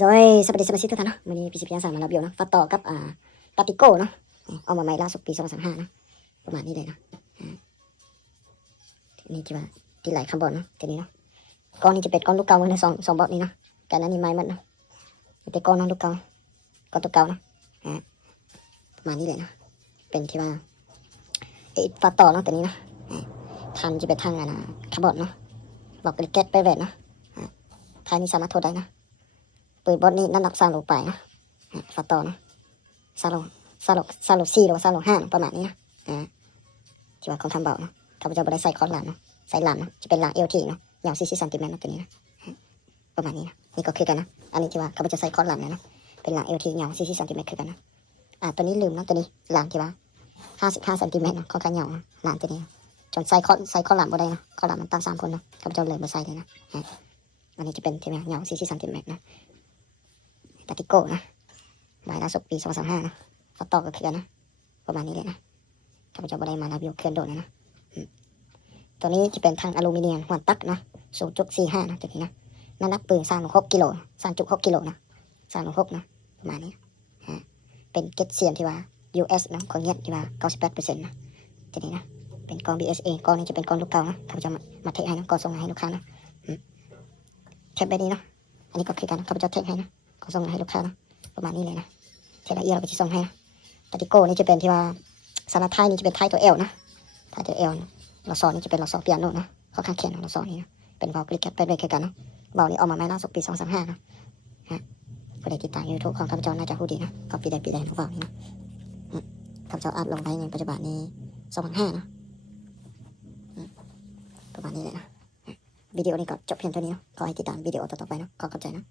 rồiสวัสดีสมาชิกทุกท่านเนาะวันนี้พีซีพีสั่งมาแล้วเบียวเนาะฟัดต่อกับปาติโก้เนาะเอามาใหม่ล่าสุดปี2025นะประมาณนี้เลยนะนี่ที่ว่าที่ไหลข้างบนเนาะทีนี้เนาะก้อนนี้จะเป็นก้อนลูกเก่าในสองบล็อกนี้เนาะการนั้นนี่ไม้มันเนาะเป็นก้อนน้องลูกเก่าก้อนตัวเก่าเนาะประมาณนี้เลยนะเป็นที่ว่าไอ้ฟัดต่อเนาะตัวนี้เนาะทันจะเป็นทางคาร์บอนเนาะบอกเป็นแก๊สไปเวทเนาะทายนี้สามารถโทษได้นะเปิดบอสนี้น้ำหนัก3 โลไปนะฟัดต่อนะ3 โล 4 โล 3 โล 5ประมาณนี้นะที่ว่าเขาทำเบาเนาะเขาจะไม่ได้ใส่คอร์สหลังเนาะใส่หลังเนาะจะเป็นหลังเอลทีเนาะยาว40 เซนติเมตรนะตัวนี้นะประมาณนี้นะนี่ก็คือกันนะอันนี้ที่ว่าเขาจะใส่คอร์สหลังนะเป็นหลังเอลทียาว40 เซนติเมตรคือกันนะตัวนี้ลืมนะตัวนี้หลังที่ว่า55 เซนติเมตรเนาะค่อนข้างยาวนะหลังตัวนี้จนใส่คอร์สหลังบ่ได้นะคอร์สหลังมันตั้ง3 คนเนาะเขาจะเลยมาใส่เลยนะอันนี้จะเป็นที่ว่ายาว40 เซนติเมตรนะปาติโก้นะใบล่าสุดปี2025นะฟัดต่อก็คือนะประมาณนี้เลยนะข้าพเจ้าบ่ได้มารีวิวเคลื่อนโดดนะตัวนี้จะเป็นทางอลูมิเนียมหัวตักนะ0.45นะตัวนี้นะน้ำหนักปืน3.6 กิโล3.6 กิโลนะ3.6นะประมาณนี้เป็นเกตเซียนที่ว่า US นะของเงียบที่ว่า 98% นะตัวนี้นะเป็นกอง BSA กองนี้จะเป็นกองลูกเก่านะข้าพเจ้ามาเทให้นะกองส่งให้ลูกค้านะเทปแบบนี้นะอันนี้ก็คือกันข้าพเจ้าเทปให้นะก็ส่งให้ลูกค้านะประมาณนี้เลยนะเทละเอียดเราก็จะส่งให้นะปาติโก้นี่จะเป็นที่ว่าสารไทยนี่จะเป็นไทยตัวเอลนะไทยตัวเอลเราซอนี่จะเป็นเราซอเปียโนนะค่อนข้างแข็งเราซอนี่นะเป็นเบากริกแคทไปเลยคือกันนะเบานี่ออกมาไม่ล่าสุดปี2025นะผู้ใดติดตามยูทูบของข้าพเจ้าน่าจะรู้ดีนะก็ปีใดของเบานี่นะข้าพเจ้าอัดลงไปในปัจจุบันนี้2005นะประมาณนี้เลยนะวิดีโอนี้ก็จบเพียงเท่านี้นะขอให้ติดตามวิดีโอต่อไปนะขอเข้าใจนะ